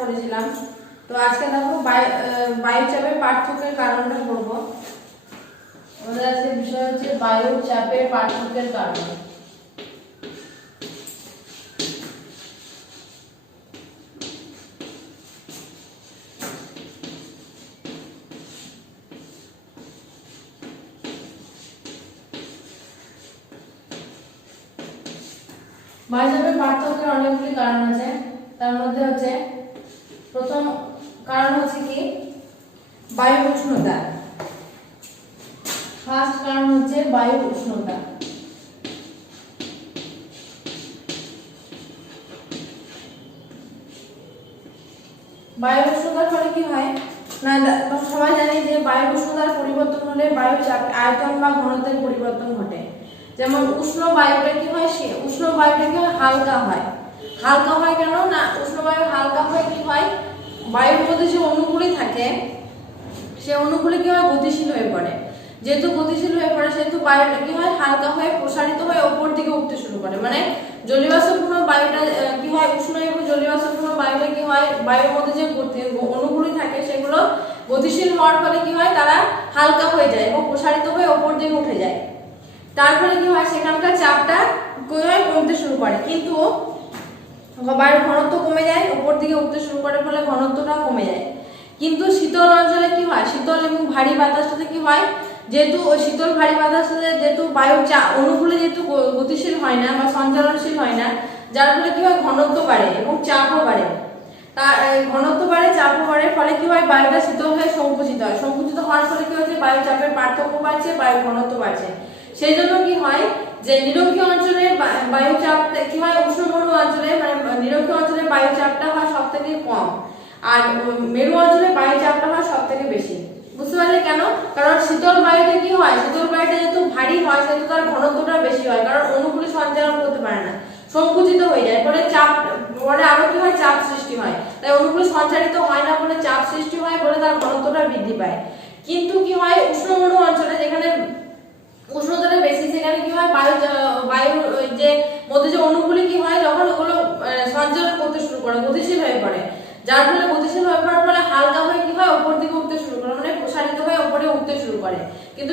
করেছিলাম। তো আজকে দেখো বায়ুচাপের পার্থক্যের কারণটা পড়বো। আমাদের আজকে বিষয় হচ্ছে বায়ুচাপের পার্থক্যের কারণ। বায়ুচাপের পার্থক্যের অনেকগুলি কারণ আছে। তার মধ্যে হচ্ছে প্রথম কারণ হচ্ছে কি বায়ু উষ্ণতা। ফার্স্ট কারণ হচ্ছে বায়ু উষ্ণতা। বায়ু উষ্ণতার ফলে কি হয় না, সবাই জানি যে বায়ু উষ্ণতার পরিবর্তন হলে বায়ু চাপ আয়তন বা ঘনত্বের পরিবর্তন ঘটে। যেমন উষ্ণ বায়ুটা কি হয়, উষ্ণ বায়ুটা কি হয় হালকা হয়। হালকা হয় কেন না, উষ্ণ বায়ু হালকা হয় কি হয়, বায়ুর মধ্যে যে অণুগুলি থাকে সে অণুগুলি কি হয় গতিশীল হয়ে পড়ে। যেহেতু গতিশীল হয়ে পড়ে সেহেতু বায়ুটা কি হয় হালকা হয়ে প্রসারিত হয়ে উপর দিকে উঠতে শুরু করে। মানে জলীয়বাষ্পপূর্ণ বায়ুটা কি হয়, উষ্ণ এবং জলীয়বাষ্পপূর্ণ বায়ুটা কি হয়, বায়ুর মধ্যে যে অণুগুলি থাকে সেগুলো গতিশীল হওয়ার ফলে কি হয় তারা হালকা হয়ে যায় এবং প্রসারিত হয়ে উপর দিকে উঠে যায়। তার ফলে কি হয় সেখানকার চাপটা কমতে শুরু করে, কিন্তু বায়ুর ঘনত্ব কমে যায়, উপর দিকে উঠতে শুরু করে ফলে ঘনত্বটা কমে যায়। কিন্তু শীতল অঞ্চলে কি হয়, শীতল এবং ভারী বাতাসটাতে কি হয়, যেহেতু ওই শীতল ভারী বাতাসটাতে যেহেতু বায়ুর অণুগুলো যেহেতু গতিশীল হয় না বা সঞ্চালনশীল হয় না, যার ফলে কি হয় ঘনত্ব বাড়ে এবং চাপও বাড়ে। তার ঘনত্ব বাড়ে, চাপও বাড়ে, ফলে কি হয় বায়ুটা শীতল হয়ে সংকুচিত হয়। সংকুচিত হওয়ার ফলে কি হচ্ছে বায়ু চাপের পার্থক্য বাড়ছে, বায়ু ঘনত্ব বাড়ছে। সেই জন্য কি হয় যে নিরক্ষীয় অঞ্চলে বায়ু চাপ কি হয়, উষ্ণমরু অঞ্চলে মানে নিরক্ষীয় অঞ্চলে বায়ু চাপটা হয় সব থেকে কম, আর মেরু অঞ্চলে বায়ু চাপটা হয় সব থেকে বেশি। বুঝতে পারলে কেন? কারণ শীতল বায়ুতে কি হয়, শীতল বায়ুটা যেহেতু ভারী হয় সেহেতু তার ঘনত্বটা বেশি হয়, কারণ অণুগুলি সঞ্চালন করতে পারে না, সংকুচিত হয়ে যায়, ফলে চাপ পরে আরো কি হয় চাপ সৃষ্টি হয়। তাই অণুগুলি সঞ্চারিত হয় না বলে চাপ সৃষ্টি হয়, বলে তার ঘনত্বটা বৃদ্ধি পায়। কিন্তু কি হয় উষ্ণমরু অঞ্চলে যেখানে উষ্ণতাটা বেশি সেখানে কি হয় বায়ুর যে মধ্যে যে অণুগুলি কি হয় যখন ওগুলো সঞ্চালন করতে শুরু করে গতিশীল হয়ে পড়ে, যার ফলে গতিশীল হয়ে পড়ার ফলে হালকা হয়ে কি হয় উপর দিকে উঠতে শুরু করে, মানে প্রসারিত হয়ে উপরে উঠতে শুরু করে। কিন্তু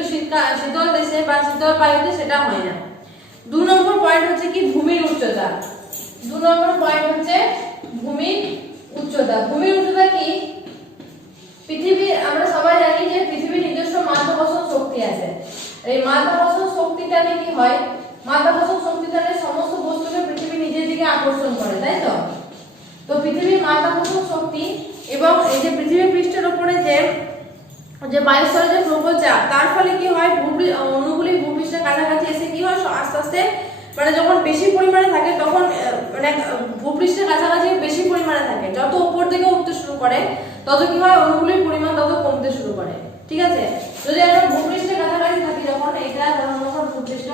শীতল দেশে বা শীতল বায়ুতে সেটা হয় না। 2 নম্বর পয়েন্ট হচ্ছে কি ভূমির উচ্চতা। 2 নম্বর পয়েন্ট হচ্ছে ভূমির উচ্চতা। ভূমির উচ্চতা কি, পৃথিবীর আমরা সবাই জানি যে পৃথিবীর নিজস্ব মাধ্যাকর্ষণ শক্তি আছে। এই মাধ্যাকর্ষণ শক্তিটানে কি হয়, মাধ্যাকর্ষণ শক্তিটানে সমস্ত বস্তুকে পৃথিবী নিজের দিকে আকর্ষণ করে, তাই তো? তো পৃথিবীর মাধ্যাকর্ষণ শক্তি এবং এই যে পৃথিবী পৃষ্ঠের উপরে যে বায়ুস্তরে যে প্রবল চাপ, তার ফলে কি হয় অণুগুলি ভূপৃষ্ঠের কাছাকাছি এসে কি হয় আস্তে আস্তে মানে যখন বেশি পরিমাণে থাকে তখন মানে ভূপৃষ্ঠের কাছাকাছি বেশি পরিমাণে থাকে, যত উপর দিকে উঠতে শুরু করে তত কি হয় অণুগুলির পরিমাণ তত কমতে শুরু করে। ঠিক আছে, যদি আমরা ভূপৃষ্ঠের কাছাকাছি থাকি, যখন এটা যখন ভূপৃষ্ঠ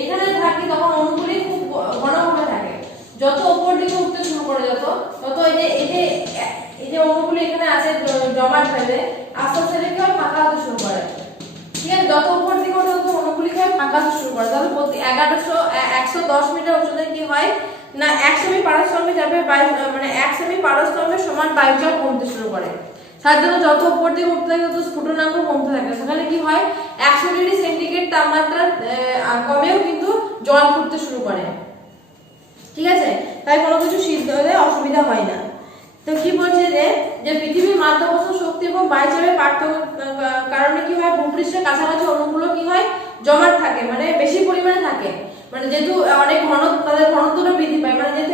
এখানে থাকি তখন অণুগুলি খুব ঘনভাবে থাকে, যত উপর দিকে উঠতে শুরু করে তত এই যে অণুগুলি এখানে আছে জমাট হয়ে আস্তে আস্তে কি হয় ফাঁকা হতে শুরু করে। ঠিক আছে, যত উপর দিকে ওঠে তত অণুগুলি কি হয় ফাঁকা হতে শুরু করে। তাহলে প্রতি 110 মিটার উচ্চতায় কি হয় না 1 সেমি পারস্তম্ভে যাবে বায়ু মানে 1 সেমি পারস্তম্ভের সমান বায়ুচাপ কমতে শুরু করে। তার জন্য যত উপর দিকে উঠতে থাকে তত স্ফুটনাঙ্ক কমতে থাকে। সেখানে কি হয় 100 ডিগ্রি সেন্টিগ্রেড তাপমাত্রা কমেও কিন্তু জল ফুটতে শুরু করে। ঠিক আছে, তাই কোনো কিছু সিদ্ধ হলে অসুবিধা হয় না। তো কি বলছে যে পৃথিবীর মাধ্যাকর্ষণ শক্তি এবং বায়ুচাপের পার্থক্য কারণে কি হয় ভূপৃষ্ঠের কাছাকাছি অণুগুলো কি হয় জমাট থাকে, মানে বেশি পরিমাণে থাকে, মানে যেহেতু অনেক তাদের ঘনত্বটা বৃদ্ধি পায়, মানে যেহেতু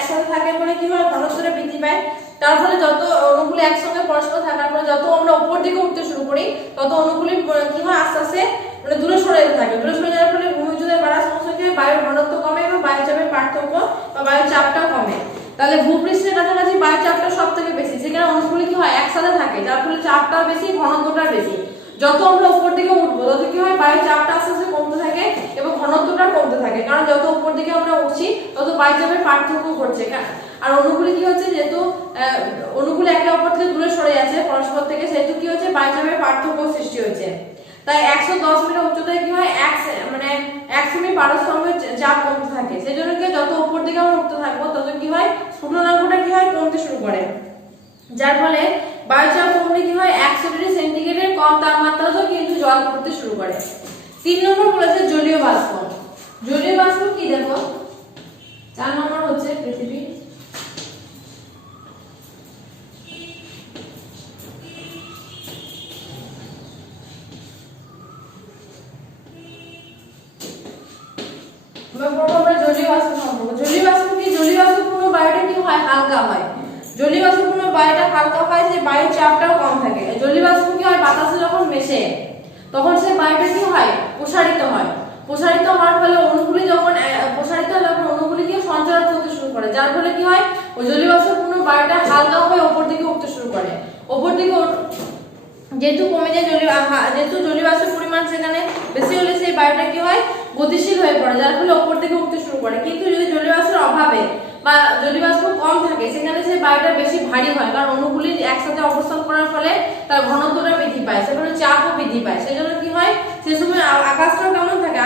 একসাথে থাকে বলে কি হয় ঘনত্বটা বৃদ্ধি পায়। তার ফলে যত অণুগুলি একসঙ্গে পরস্পর থাকার ফলে যত আমরা উপর দিকে উঠতে শুরু করি তত অণুগুলি কি হয় আস্তে আস্তে মানে দূরে সরে যেতে থাকে। দূরে সরে যাওয়ার ফলে ভূমি উচ্চতায় বাড়ার সমস্যা কি হয় বায়ুর ঘনত্ব কমে এবং বায়ুচাপের পার্থক্য বা বায়ু চাপটাও কমে। তাহলে ভূপৃষ্ঠের কাছাকাছি বায়ু চাপটা সব থেকে বেশি, সেখানে অণুগুলি কি হয় একসাথে থাকে, যার ফলে চাপটা বেশি ঘনত্বটা বেশি। যত আমরা উপর দিকে উঠবো তত কি হয় বায়ু চাপটা আস্তে আস্তে কমতে থাকে এবং ঘনত্বটা কমতে থাকে, কারণ যত উপর দিকে আমরা উঠছি তত বায়ুচাপের পার্থক্য ঘটছে। আর অণুগুলি কি হচ্ছে যেহেতু অণুগুলি একে অপর থেকে দূরে সরে যাচ্ছে পরস্পর থেকে, সেহেতু কি হচ্ছে বায়ুচাপের পার্থক্য সৃষ্টি হচ্ছে। তাই 110 মিটার উচ্চতায় কি হয় মানে 1 সেমি পারস্তম্ভের চাপ কমতে থাকে। সেজন্য কি যত উপর দিকে আমরা উঠতে থাকবো তত কি হয় স্ফুটনাঙ্কটা কি হয় কমতে শুরু করে, যার ফলে বায়ুচাপ কমলে কি হয় 100 ডিগ্রি সেন্টিগ্রেডের কম তাপমাত্রাতেও কিন্তু জল পড়তে শুরু করে। 3 নম্বর বলেছে জলীয় বাষ্প। জলীয় বাষ্প কি দেখো, 4 নম্বর হচ্ছে পৃথিবী। জলীয় বাষ্প সম্পর্ক। জলীয় বাষ্প কি, জলীয় বাষ্পপূর্ণ বায়ুটা কি হয় হালকা হয়। জলীয় বাষ্পপূর্ণ বায়ুটা হালকা হয়, যে বায়ুর চাপটাও কম থাকে। জলীয় বাষ্প কি হয় বাতাসে যখন মেশে তখন সেই বায়ুটা কি হয় প্রসারিত হয়। প্রসারিত হওয়ার ফলে অণুগুলি যখন প্রসারিত হয় তখন অণুগুলি কি সঞ্চালন করতে শুরু করে, যার ফলে কি হয় ওই জলীয় বাষ্পপূর্ণ বায়ুটা হালকা হয়ে উপর দিকে উঠতে শুরু করে। উপর দিকে যেহেতু কমে যায় যেহেতু জলীয় বাষ্পের পরিমাণ সেখানে বেশি হলে সেই বায়ুটা কি হয় গতিশীল হয়ে পড়ে, যার ফলে উপর দিকে উঠতে শুরু করে। কিন্তু যদি জলীয় বাষ্পের অভাবে বা জলীয় বাষ্প কম থাকে সেখানে সেই বায়ুটা বেশি ভারী হয়, কারণ অণুগুলি একসাথে অবস্থান করার ফলে তার ঘনত্বটা বৃদ্ধি পায়, সেখানে চাপও বৃদ্ধি পায়। সেজন্য কি হয় সে সময় আকাশটাও কেমন থাকে,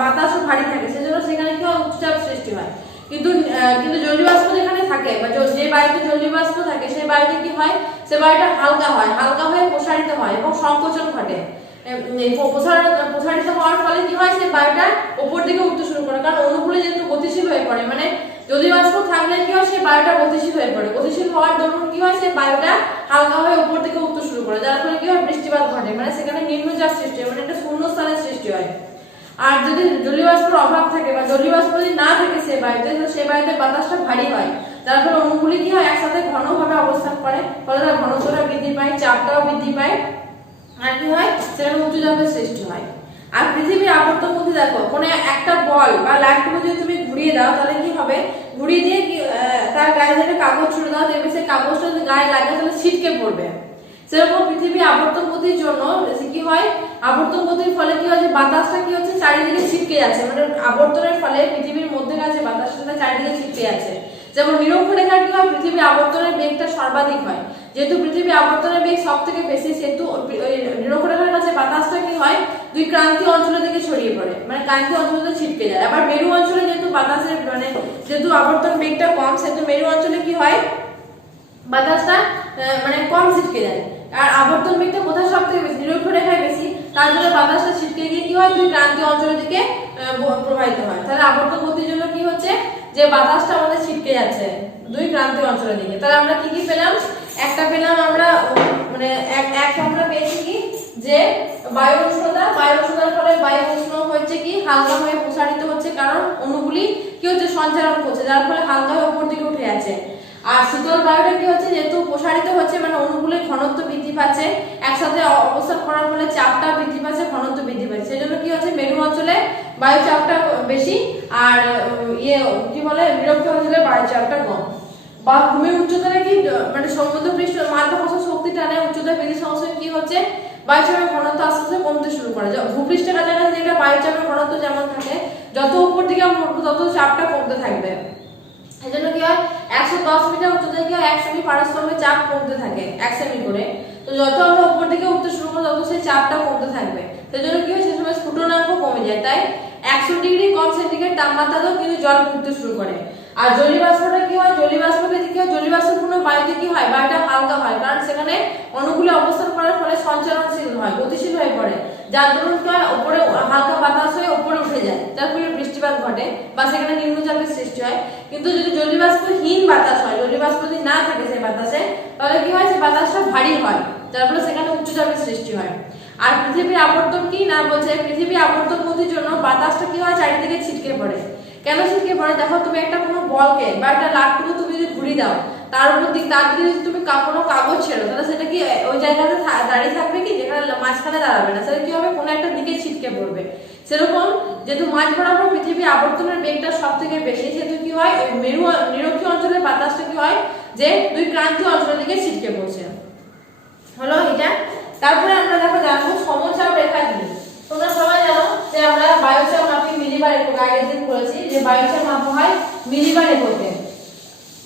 বাতাসও ভারী থাকে, সেজন্য সেখানে কি হয় উচ্চচাপ সৃষ্টি হয়। কিন্তু জলীয় বাষ্প যেখানে থাকে বা যে বায়ুতে জলীয় বাষ্প থাকে সেই বায়ুতে কি হয় সে বায়ুটা হালকা হয়, হালকা হয়ে প্রসারিত হয় এবং সংকোচন ঘটে। প্রসারিত হওয়ার ফলে কি হয় সেই বায়ুটা উপর দিকে উঠতে শুরু করে, কারণ অণুগুলি যেহেতু গতিশীল হয়ে পড়ে, মানে জলীয় বাষ্প থাকলে কি হয় সেই বায়ুটা গতিশীল হয়ে পড়ে। গতিশীল হওয়ার দরুন কি হয় সেই বায়ুটা হালকা হয়ে উপর দিকে উঠতে শুরু করে, যার ফলে কি হয় বৃষ্টিপাত ঘটে, মানে সেখানে নিম্নচাপ সৃষ্টি হয়, মানে একটা শূন্যস্থানের সৃষ্টি হয়। আর যদি জলীয় বাষ্পের অভাব থাকে বা জলীয় বাষ্প যদি না থাকে সেই বায়ুতে, তো সেই বায়ুতে বাতাসটা ভারী হয়, যার ফলে অণুগুলি কি হয় একসাথে ঘনভাবে অবস্থান করে, ফলে তার ঘনত্বটা বৃদ্ধি পায়, চাপটাও বৃদ্ধি পায়, আর কি হয় সেখানে উচ্চচাপের সৃষ্টি হয়। আর পৃথিবীর আবর্তন পথে দেখো, কোনো একটা বল বা লাইটকে যদি তুমি ঘুরিয়ে দাও তাহলে কি হবে, ঘুরিয়ে দিয়ে তার গায়ে যদি কাগজ ছুড়ে দাও দেখবে সেই কাগজটা যদি গায়ে লাগে তাহলে ছিটকে পড়বে। সেরকম পৃথিবীর আবর্তন গতির জন্য কি হয়, আবর্তন গতির ফলে কি হয় যে বাতাসটা কি হচ্ছে চারিদিকে ছিটকে যাচ্ছে, মানে আবর্তনের ফলে পৃথিবীর মধ্যে কাছে বাতাসটা চারিদিকে ছিটকে যাচ্ছে। যেমন নিরক্ষরেখার কি হয় পৃথিবীর আবর্তনের বেগটা সর্বাধিক হয়, যেহেতু পৃথিবীর আবর্তনের বেগ সব থেকে বেশি সেহেতু নিরক্ষরেখার কাছে বাতাসটা কি হয় দুই ক্রান্তীয় অঞ্চলের দিকে ছড়িয়ে পড়ে, মানে ক্রান্তীয় অঞ্চলে ছিটকে যায়। আবার মেরু অঞ্চলে যেহেতু বাতাসের মানে যেহেতু আবর্তন বেগটা কম সেহেতু মেরু অঞ্চলে কি হয় বাতাসটা মানে কম ছিটকে যায়। আর আবর্তন বেগটা কোথায় সব থেকে বেশি, নিরক্ষরেখায় বেশি, তার জন্য বাতাসটা ছিটকে গিয়ে কি হয় দুই ক্রান্তীয় অঞ্চলের দিকে প্রবাহিত হয়। তাহলে আবর্তন গতির জন্য কি হচ্ছে যে বাতাসটা আমাদের ছিটকে যাচ্ছে দুই ক্রান্তীয় অঞ্চলের দিকে। তাহলে আমরা কি কি পেলাম, একটা পেলাম আমরা মানে এক আমরা পেয়েছি কি যে বায়ু উষ্ণতার ফলে বায়ু উষ্ণ হচ্ছে কি হালকা হয়ে প্রসারিত হচ্ছে, কারণ অণুগুলি কি হচ্ছে সঞ্চালন করছে, যার ফলে হালকা হয়ে উপর দিকে উঠে যাচ্ছে। আর শীতল বায়ুটা কি হচ্ছে যেহেতু প্রসারিত হচ্ছে, মানে অণুগুলির ঘনত্ব বৃদ্ধি পাচ্ছে, একসাথে অবস্থান করার ফলে চাপটা বৃদ্ধি পাচ্ছে, ঘনত্ব বৃদ্ধি পাচ্ছে, সেজন্য কি হচ্ছে মেরু অঞ্চলে বায়ু চাপটা বেশি আর কি বলে নিরক্ষ অঞ্চলে বায়ু চাপটা কম। বা ভূমির উচ্চতাটা কি মানে সমুদ্রপৃষ্ঠ মাধ্যাকর্ষণ শক্তি টানে উচ্চতা বৃদ্ধির সঙ্গে সঙ্গে কি হচ্ছে বায়ুচাপের ঘনত্ব আস্তে আস্তে কমতে শুরু করে। ভূপৃষ্ঠের কাছাকাছি যেটা বায়ুচাপের ঘনত্ব যেমন থাকে, যত উপর দিকে আমরা উঠবো তত চাপটা কমতে থাকবে। এই জন্য কি হয় 110 মিটার উচ্চতায় কি হয় 1 সেমি পারস্তম্ভের চাপ কমতে থাকে 1 সেমি করে। তো যত আমরা উপর দিকে উঠতে শুরু করবো তত সেই চাপটা কমতে থাকবে, সেই জন্য কি হয় সেই সময় স্ফুটনাঙ্ক কমে যায়। তাই 100 ডিগ্রি কম সেন্টিগ্রেড তাপমাত্রাতেও কিন্তু জল ফুটতে শুরু করে। আর জলীয় বাষ্পটা কি হয়, জলীয় বাষ্পকে কি হয় জলীয় বাষ্পপূর্ণ বায়ুতে কি হয় বায়ুটা হালকা হয়, কারণ সেখানে অণুগুলি অবস্থান করার ফলে সঞ্চালনশীল হয়, গতিশীল হয়ে পড়ে, যার দরুন কি হয় উপরে হালকা বাতাস হয়ে উপরে উঠে যায়, যার ফলে বৃষ্টিপাত ঘটে বা সেখানে নিম্নচাপের সৃষ্টি হয়। কিন্তু যদি জলীয় বাষ্পহীন বাতাস হয়, জলীয় বাষ্প যদি না থাকে সেই বাতাসে, তাহলে কি হয় সেই বাতাসটা ভারী হয়, যার ফলে সেখানে উচ্চচাপের সৃষ্টি হয়। আর পৃথিবীর আবর্তন কি না বলছে, পৃথিবীর আবর্তন গতির জন্য বাতাসটা কি হয় চারিদিকে ছিটকে পড়ে। কেন ছিটকে পড়ে, দেখো তুমি একটা কোনো বলকে বা একটা লাঠকে তুমি যদি ঘুরিয়ে দাও তার উপর দিক তার দিকে যদি তুমি কোনো কাগজ ছেড়ো তাহলে সেটা কি ওই জায়গাতে দাঁড়িয়ে থাকবে কি, যেখানে মাঝখানে দাঁড়াবে না, সেটা কি হবে কোনো একটা দিকে ছিটকে পড়বে। সেরকম যেহেতু মাঝ বরাবর পৃথিবীর আবর্তনের বেগটা সব থেকে বেশি, সেহেতু কি হয় মেরু নিরক্ষীয় অঞ্চলের বাতাসটা কি হয় যে দুই ক্রান্তীয় অঞ্চলের দিকে ছিটকে পড়ছে। হলো এটা। তারপরে আমরা দেখো জানবো সমচাপ রেখা কি। তোমরা সবাই জানো যে আমরা বায়ুচাপ মাপি মিলিবার একক, আগের দিন বলেছি যে বায়ুচাপ মাপা হয় মিলিবার এককে,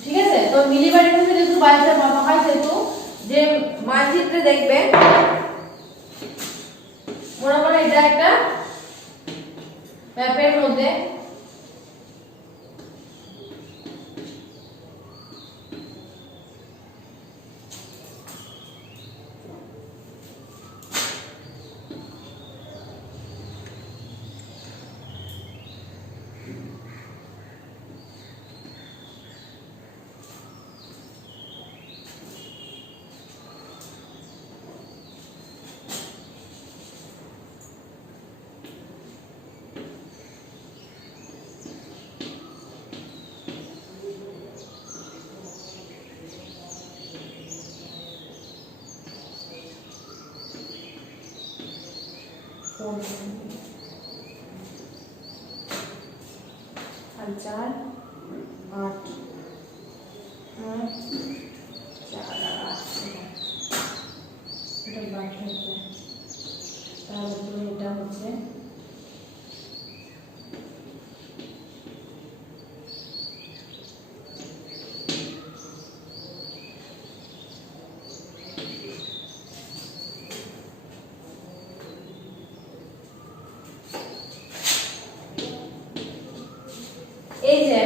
ঠিক আছে। তো মিলিবার এককে যেহেতু বায়ুচাপ মাপা হয় সেহেতু যে মানচিত্রে দেখবে মনে করো এটা একটা ম্যাপের মধ্যে আর 4 8 4 আর 8 এটা বাকি আছে তারপরে এটা হচ্ছে এই যে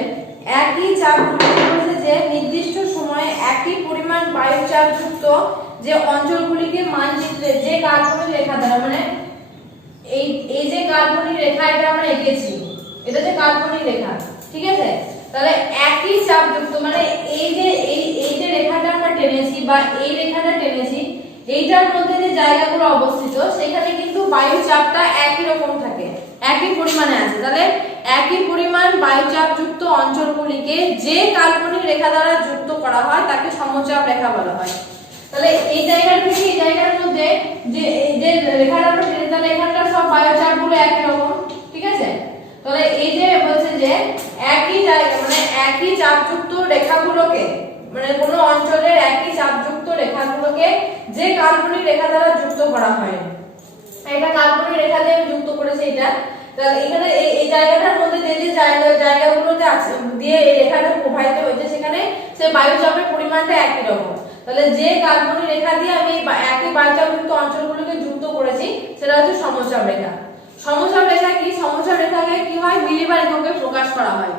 একই চাপ বলতে যে নির্দিষ্ট সময়ে একই পরিমাণ বায়ুচাপযুক্ত যে অঞ্চলগুলিকে মানচিত্রে যে কাল্পনিক রেখা দ্বারা মানে এই যে কাল্পনিক রেখা এটা আমরা এঁকেছি এটা যে কাল্পনিক রেখা ঠিক আছে তাহলে একই চাপযুক্ত মানে এই যে রেখাটা আমরা টেনেছি বা এই রেখাটা টেনেছি এইটার মধ্যে যে জায়গাগুলো অবস্থিত সেখানে কিন্তু বায়ুচাপটা একই রকম থাকে একই পরিমাণে আছে তাহলে একই পরিমাণ বায়ুচাপযুক্ত অঞ্চলগুলিকে যে কাল্পনিক রেখা দ্বারা যুক্ত করা হয় তাকে সমচাপ রেখা বলা হয় তাহলে এই জায়গা থেকে এই জায়গার মধ্যে যে এই যে রেখাটা আমরা টেনে তাহলে এখানকার সব বায়ুচাপগুলো একই রকম ঠিক আছে তাহলে এই যে বলছে যে একই জায়গা মানে একই চাপযুক্ত রেখাগুলোকে মানে কোনো অঞ্চলের একই চাপযুক্ত রেখাগুলোকে যে কাল্পনিক রেখা দ্বারা যুক্ত করা হয় এটা কাল্পনিক রেখা দিয়ে যুক্ত করেছে এটা তাহলে এখানে এই জায়গাটার মধ্যে যে জায়গাগুলোতে আছে দিয়ে এই রেখাটা প্রবাহিত হয়েছে সেখানে সে বায়ুচাপের পরিমাণটা একই রকম তাহলে যে কাল্পনিক রেখা দিয়ে আমি একই বায়ুচাপযুক্ত অঞ্চলগুলোকে যুক্ত করেছি সেটা হচ্ছে সমচাপ রেখা সমচাপ রেখা কি সমচাপ রেখাকে কি হয় মিলিবার এককে প্রকাশ করা হয়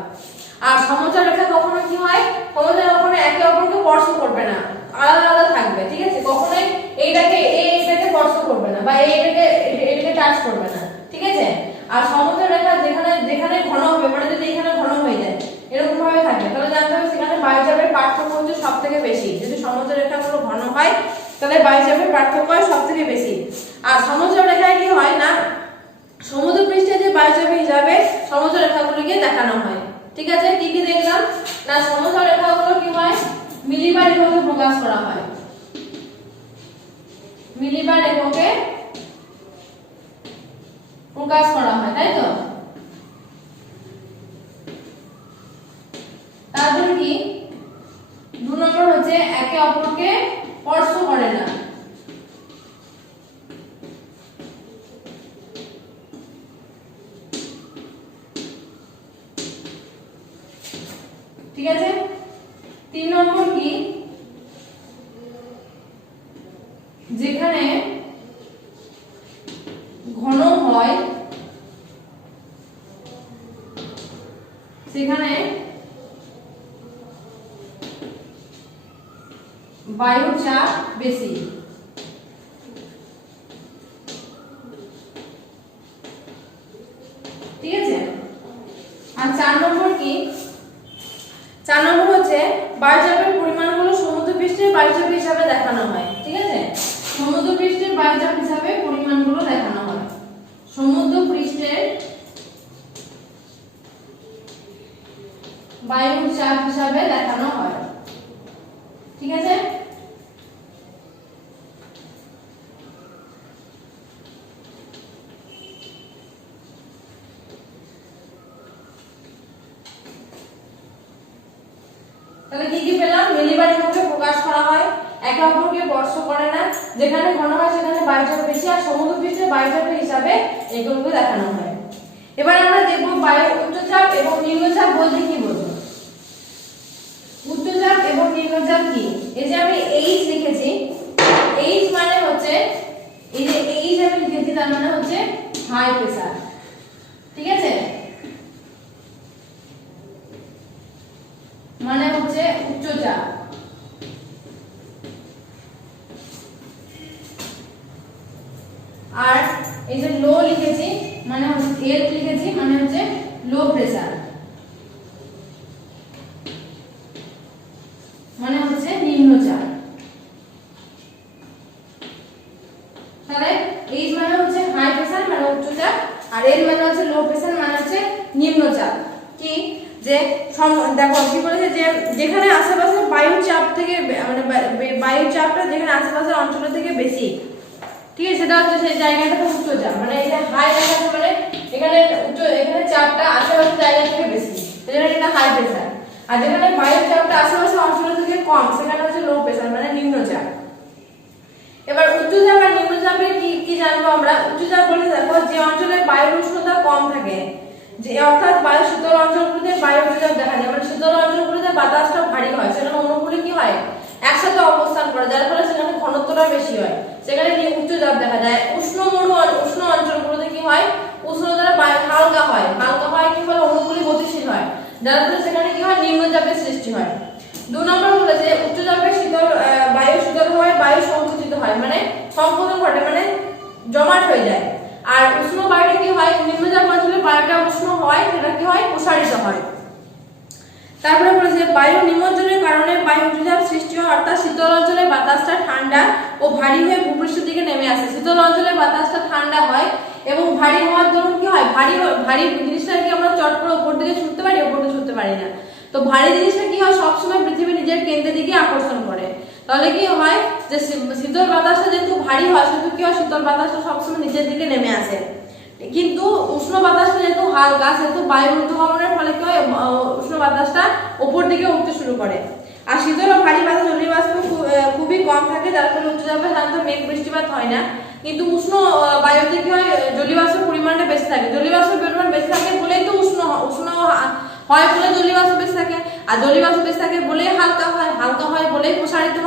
আর সমচাপ রেখা কখনো কি হয় সমচাপ কখনো একে অপরকে স্পর্শ করবে না আলাদা আলাদা থাকবে ঠিক আছে কখনোই এইটাকে স্পর্শ করবে না বা এইটাকে টাচ করবে না ঠিক আছে আর সমচাপ রেখা যেখানে ঘন হবে মানে যদি এখানে ঘন হয়ে যায় এরকম ভাবে থাকে তাহলে জানতে হবে সেখানে বায়ুচাপের পার্থক্য হচ্ছে সবথেকে বেশি যদি সমচাপ রেখাগুলো ঘন হয় তাহলে বায়ুচাপের পার্থক্য হয় সবথেকে বেশি আর সমচাপ রেখায় কি হয় না সমুদ্রপৃষ্ঠে যে বায়ুচাপ হিসাবে সমচাপ রেখাগুলিকে দেখানো হয় ঠিক আছে কি কি দেখলাম না সমচাপ রেখাগুলো কি হয় মিলিবার এককে প্রকাশ করা হয় মিলিবার এককে প্রকাশ করা হয় তাই তো তারপরে কি 2 নম্বর হচ্ছে একে অপরকে স্পর্শ করে না ঠিক আছে 3 নম্বর কি যেখানে ঘন হয় সেখানে বায়ুর চাপ বেশি ঠিক আছে আর 4 নম্বর কি 4 নম্বর হচ্ছে বায়ুচাপের পরিমাণগুলো সমুদ্রপৃষ্ঠের বায়ুচাপ হিসাবে দেখানো হয় ঠিক আছে সমুদ্রপৃষ্ঠের বায়ুচাপ হিসাবে পরিমাণগুলো দেখানো হয় সমুদ্রপৃষ্ঠের বায়ুর চাপ হিসাবে দেখানো হয় ঠিক আছে তাহলে কি কি পেলাম মিলিবার এককে প্রকাশ করা হয় একে অপরকে স্পর্শ করে না যেখানে ঘন হয় সেখানে বায়ুচাপ বেশি আর সমুদ্রপৃষ্ঠের বায়ুচাপের হিসাবে এগুলোকে দেখানো হয় এবার আমরা দেখব বায়ু উচ্চচাপ এবং নিম্নচাপ বলতে কি বোঝো উচ্চচাপ এবং নিম্নচাপ কি এই যে আমি এইচ লিখেছি এইচ মানে হচ্ছে এই যে এইচ আমি লিখেছি চাপ মানে হচ্ছে হাই প্রেসার, ঠিক আছে, মানে হচ্ছে উচ্চ চাপ। আর এই যে লো লিখেছি মানে এল লিখেছি মানে হচ্ছে লো প্রেসার, মানে হচ্ছে নিম্নচাপ। তাহলে এইচ মানে হচ্ছে হাই প্রেসার মানে উচ্চচাপ, আর এল মানে হচ্ছে লো প্রেসার মানে হচ্ছে নিম্নচাপ। কি যে দেখো কি বলেছে যে যেখানে আশেপাশে বায়ুর চাপ থেকে মানে বায়ুর চাপটা যেখানে আশেপাশের অঞ্চল থেকে বেশি, ঠিক আছে, সেটা হচ্ছে সেই জায়গাটা উচ্চচাপ। মানে এই যে হাই দেখাচ্ছে মানে এখানে এখানে চাপটা আশেপাশের জায়গা থেকে বেশি, সেজন্য এটা হাই প্রেসার। আর যেখানে বায়ুর চাপটা আশেপাশের অঞ্চল থেকে কম সেখানে হচ্ছে লো প্রেসার মানে নিম্নচাপ। এবার উচ্চচাপ আর নিম্নচাপের কি কি জানবো আমরা। উচ্চচাপ বলতে দেখো যে অঞ্চলে বায়ুর উষ্ণতা কম থাকে, যে অর্থাৎ বায়ু শীতল অঞ্চলগুলোতে বায়ুর উচ্চচাপ দেখা যায়, মানে শীতল অঞ্চলগুলোতে বাতাসটা ভারী হয়, সেখানে অণুগুলি কি হয় একসাথে অবস্থান করে, যার ফলে সেখানে ঘনত্বটা বেশি হয়, সেখানে কি উচ্চচাপ দেখা যায়। উষ্ণ অঞ্চলগুলোতে কি হয় উষ্ণতাটা হালকা হয়, কি ফলে অণুগুলি গতিশীল হয়, যার ফলে সেখানে কি হয় নিম্নচাপের সৃষ্টি হয়। 2 নম্বর বলেছে উচ্চচাপে বায়ু শীতল হয়, বায়ু সংকুচিত হয় মানে সংকোচন ঘটে মানে জমাট হয়ে যায়। আর উষ্ণ বায়ুটা কি হয় নিম্নচাপ অঞ্চলে বায়ুটা উষ্ণ হয়, সেটা কি হয় প্রসারিত হয়। তারপরে বলেছে বায়ু নিমজ্জনের কারণে বায়ু উচ্চচাপ সৃষ্টি হয়, অর্থাৎ শীতল অঞ্চলে বাতাসটা ঠান্ডা ও ভারী হয়ে ভূপৃষ্ঠের দিকে নেমে আসে। শীতল অঞ্চলে বাতাসটা ঠান্ডা হয় এবং ভারী হওয়ার দরুন কি হয় ভারী জিনিসটা কি আমরা চট করে উপর দিকে ছুটতে পারি, উপর দিকে ছুটতে পারি না। তো ভারী জিনিসটা কি হয় সবসময় পৃথিবী নিজের কেন্দ্রের দিকে আকর্ষণ করে। তাহলে কি হয় যে শীতল বাতাসটা যেহেতু ভারী হয় সেহেতু কি হয় শীতল বাতাসটা সবসময় নিচের দিকে নেমে আসে, কিন্তু উষ্ণ বাতাসটা যেহেতু হালকা সেহেতু বায়ু ঊর্ধ্বগমনের ফলে কি হয় উষ্ণ বাতাসটা উপর দিকে উঠতে শুরু করে। আর শীতল ও ভারী বাতাস জলীয় বাষ্প খুবই কম থাকে, যার ফলে উচ্চচাপে সাধারণত মেঘ বৃষ্টিপাত হয় না। কিন্তু উষ্ণ বায়ুতে কি হয় জলীয় বাষ্পের পরিমাণটা বেশি থাকে, জলীয় বাষ্পের পরিমাণ বেশি থাকে বলেই তো উষ্ণ হয় বলে জলীয় বাষ্প বেশি থাকে, আর জলীয় বাষ্প বেশি থাকে বলেই হালকা হয় বলেই প্রসারিত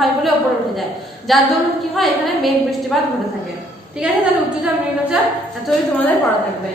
হয় বলে উপরে উঠে যায়, যার দরুন কি হয় এখানে মেঘ বৃষ্টিপাত ঘটে থাকে। ঠিক আছে, তাহলে উচ্চচাপ নিম্নচাপ এতই তোমাদের পড়া থাকবে।